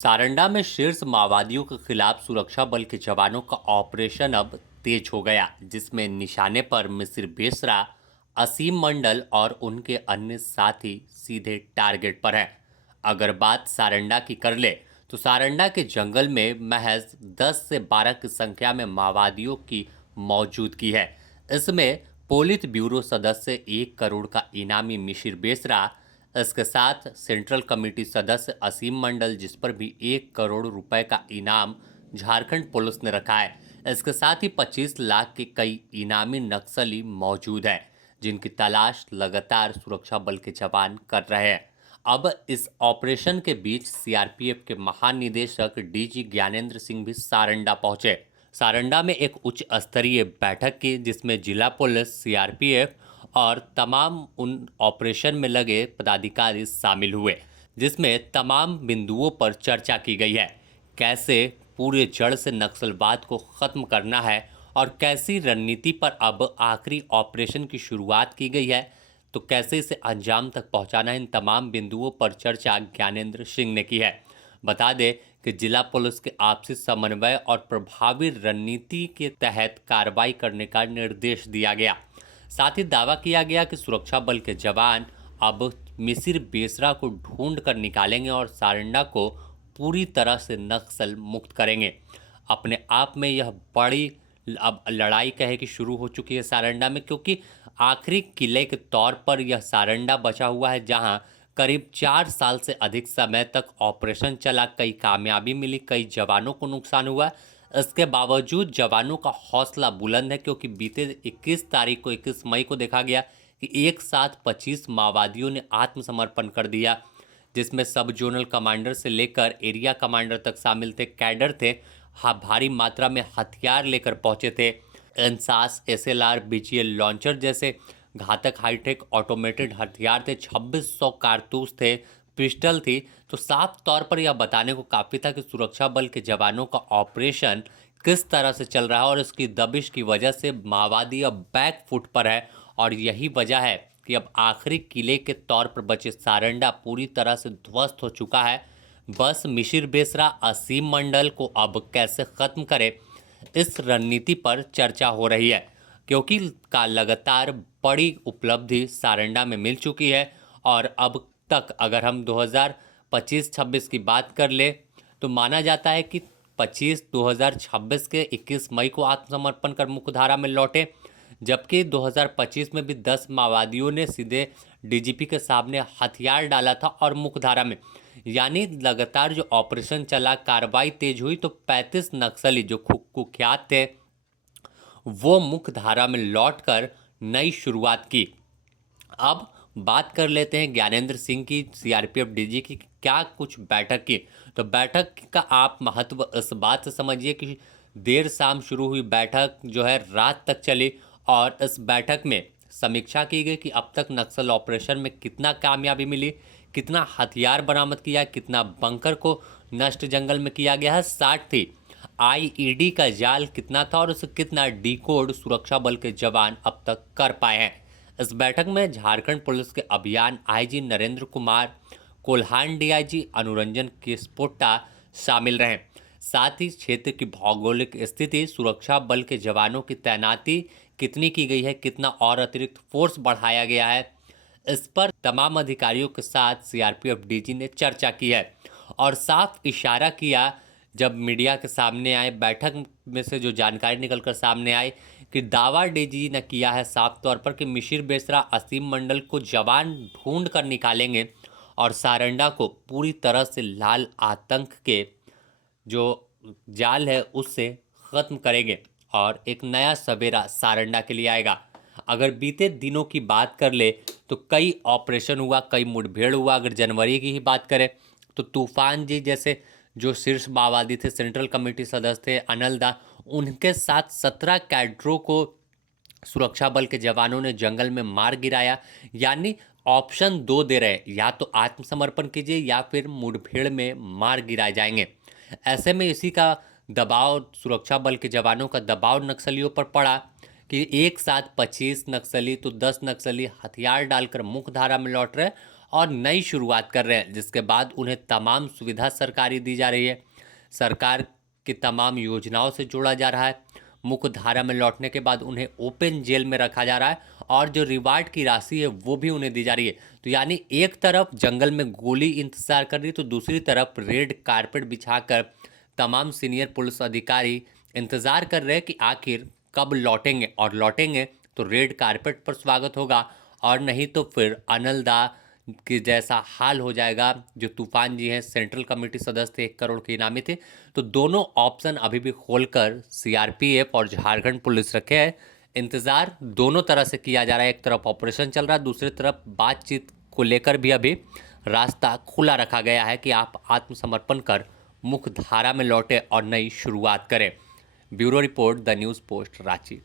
सारंडा में शीर्ष माओवादियों के खिलाफ सुरक्षा बल के जवानों का ऑपरेशन अब तेज हो गया, जिसमें निशाने पर मिसिर बेसरा, असीम मंडल और उनके अन्य साथी सीधे टारगेट पर हैं। अगर बात सारंडा की कर ले तो सारंडा के जंगल में महज 10 से 12 की संख्या में माओवादियों की मौजूदगी है। इसमें पोलित ब्यूरो सदस्य 1 करोड़ का इनामी मिशिर बेसरा, इसके साथ सेंट्रल कमेटी सदस्य असीम मंडल, जिस पर भी 1 करोड़ रुपए का इनाम झारखंड पुलिस ने रखा है। इसके साथ ही 25 लाख के कई इनामी नक्सली मौजूद हैं, जिनकी तलाश लगातार सुरक्षा बल के जवान कर रहे हैं। अब इस ऑपरेशन के बीच सीआरपीएफ के महानिदेशक डीजी ज्ञानेंद्र सिंह भी सारंडा पहुंचे। सारंडा में एक उच्च स्तरीय बैठक की, जिसमें जिला पुलिस, सीआरपीएफ और तमाम उन ऑपरेशन में लगे पदाधिकारी शामिल हुए, जिसमें तमाम बिंदुओं पर चर्चा की गई है। कैसे पूरे जड़ से नक्सलवाद को खत्म करना है और कैसी रणनीति पर अब आखिरी ऑपरेशन की शुरुआत की गई है, तो कैसे इसे अंजाम तक पहुंचाना है, इन तमाम बिंदुओं पर चर्चा ज्ञानेंद्र सिंह ने की है। बता दें कि जिला पुलिस के आपसी समन्वय और प्रभावी रणनीति के तहत कार्रवाई करने का निर्देश दिया गया। साथ ही दावा किया गया कि सुरक्षा बल के जवान अब मिसिर बेसरा को ढूंढ कर निकालेंगे और सारंडा को पूरी तरह से नक्सल मुक्त करेंगे। अपने आप में यह बड़ी अब लड़ाई कहे कि शुरू हो चुकी है सारंडा में, क्योंकि आखिरी किले के तौर पर यह सारंडा बचा हुआ है, जहां करीब 4 साल से अधिक समय तक ऑपरेशन चला, कई कामयाबी मिली, कई जवानों को नुकसान हुआ। इसके बावजूद जवानों का हौसला बुलंद है, क्योंकि बीते 21 मई को देखा गया कि एक साथ 25 माओवादियों ने आत्मसमर्पण कर दिया, जिसमें सब जोनल कमांडर से लेकर एरिया कमांडर तक शामिल थे, कैडर थे। हाँ, भारी मात्रा में हथियार लेकर पहुंचे थे। एनसास, एसएलआर, बीजीएल लॉन्चर जैसे घातक हाईटेक ऑटोमेटेड हथियार थे, 2600 कारतूस थे, पिस्टल थी। तो साफ तौर पर यह बताने को काफ़ी था कि सुरक्षा बल के जवानों का ऑपरेशन किस तरह से चल रहा है और इसकी दबिश की वजह से माओवादी अब बैक फुट पर है। और यही वजह है कि अब आखिरी किले के तौर पर बचे सारंडा पूरी तरह से ध्वस्त हो चुका है। बस मिशिर बेसरा, असीम मंडल को अब कैसे खत्म करे, इस रणनीति पर चर्चा हो रही है, क्योंकि का लगातार बड़ी उपलब्धि सारंडा में मिल चुकी है। और अब तक अगर हम 2025-26 की बात कर ले तो माना जाता है कि 2026 के 21 मई को आत्मसमर्पण कर मुख्यधारा में लौटे, जबकि 2025 में भी 10 माओवादियों ने सीधे डीजीपी के सामने हथियार डाला था और मुख्यधारा में, यानी लगातार जो ऑपरेशन चला, कार्रवाई तेज हुई, तो 35 नक्सली जो कुख्यात थे वो मुख्य धारा में लौटकर नई शुरुआत की। अब बात कर लेते हैं ज्ञानेंद्र सिंह की, सीआरपीएफ डीजी की, क्या कुछ बैठक की। तो बैठक का आप महत्व इस बात से समझिए कि देर शाम शुरू हुई बैठक जो है रात तक चली, और इस बैठक में समीक्षा की गई कि अब तक नक्सल ऑपरेशन में कितना कामयाबी मिली, कितना हथियार बरामद किया, कितना बंकर को नष्ट जंगल में किया गया है, साथ ही आईईडी का जाल कितना था और उसे कितना डिकोड सुरक्षा बल के जवान अब तक कर पाए हैं। इस बैठक में झारखंड पुलिस के अभियान आईजी नरेंद्र कुमार, कोल्हान डीआईजी अनुरंजन किस्पोट्टा शामिल रहे। साथ ही क्षेत्र की भौगोलिक स्थिति, सुरक्षा बल के जवानों की तैनाती कितनी की गई है, कितना और अतिरिक्त फोर्स बढ़ाया गया है, इस पर तमाम अधिकारियों के साथ सीआरपीएफ डीजी ने चर्चा की है। और साफ इशारा किया जब मीडिया के सामने आए, बैठक में से जो जानकारी निकलकर सामने आई कि दावा डीजी ने किया है साफ तौर पर कि मिशिर बेसरा, असीम मंडल को जवान ढूंढ कर निकालेंगे और सारंडा को पूरी तरह से लाल आतंक के जो जाल है उससे ख़त्म करेंगे और एक नया सवेरा सारंडा के लिए आएगा। अगर बीते दिनों की बात कर ले तो कई ऑपरेशन हुआ, कई मुठभेड़ हुआ। अगर जनवरी की ही बात करें तो तूफान जी जैसे जो शीर्ष माओवादी थे, सेंट्रल कमेटी सदस्य थे, अनलदा, उनके साथ 17 कैडरों को सुरक्षा बल के जवानों ने जंगल में मार गिराया। यानी ऑप्शन दो दे रहे, या तो आत्मसमर्पण कीजिए या फिर मुठभेड़ में मार गिराए जाएंगे। ऐसे में इसी का दबाव, सुरक्षा बल के जवानों का दबाव नक्सलियों पर पड़ा कि एक साथ 25 नक्सली तो 10 नक्सली हथियार डालकर मुख्य धारा में लौट रहे और नई शुरुआत कर रहे हैं, जिसके बाद उन्हें तमाम सुविधा सरकारी दी जा रही है, सरकार की तमाम योजनाओं से जोड़ा जा रहा है। मुख्य धारा में लौटने के बाद उन्हें ओपन जेल में रखा जा रहा है और जो रिवार्ड की राशि है वो भी उन्हें दी जा रही है। तो यानी एक तरफ जंगल में गोली इंतजार कर रही है, तो दूसरी तरफ रेड कारपेट बिछाकर तमाम सीनियर पुलिस अधिकारी इंतजार कर रहे हैं कि आखिर कब लौटेंगे, और लौटेंगे तो रेड कारपेट पर स्वागत होगा, और नहीं तो फिर अनलदा के जैसा हाल हो जाएगा। जो तूफान जी हैं सेंट्रल कमेटी सदस्य थे, 1 करोड़ के इनामी थे। तो दोनों ऑप्शन अभी भी खोलकर सीआरपीएफ और झारखंड पुलिस रखे हैं। इंतजार दोनों तरह से किया जा रहा है, एक तरफ ऑपरेशन चल रहा है, दूसरी तरफ बातचीत को लेकर भी अभी रास्ता खुला रखा गया है कि आप आत्मसमर्पण कर मुख्य धारा में लौटे और नई शुरुआत करें। Bureau report, the news post, Ranchi.